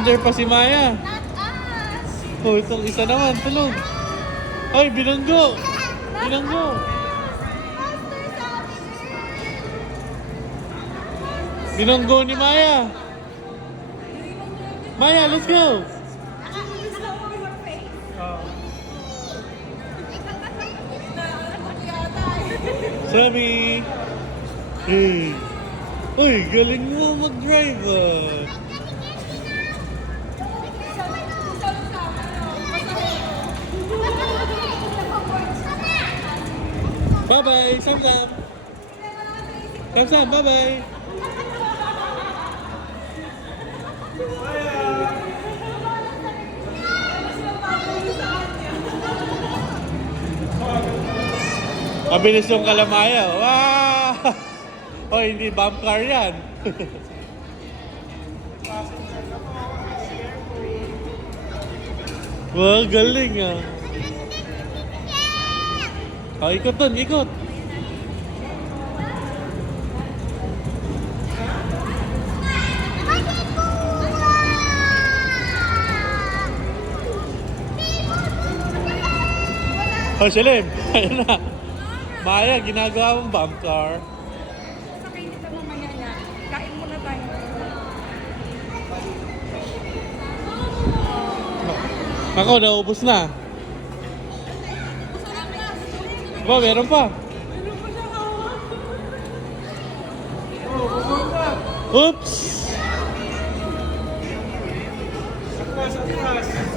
Under pa si Maya. Not us! Oh, itong isa naman. Tulog. Ay, binanggo. Binanggo. Monster Savage! Binanggo ni Maya. Maya, let's go. Sammy. Hey. Uy, galing mo mag-drive ah. Bye-bye, Sam-Sam. Sam-Sam, bye-bye. Mabilis yung kalamaya. Wow! Oh, hindi bump car yan. Wow, galing ah. Oh, ikot dun, ikot. Oh, Shalim, ayun na. Maya, ginagawa mong bump car. Sakay nito mamaya niya. Kain muna tayo. Ako, naubos na. Ba, meron pa. Oops! Atras, atras.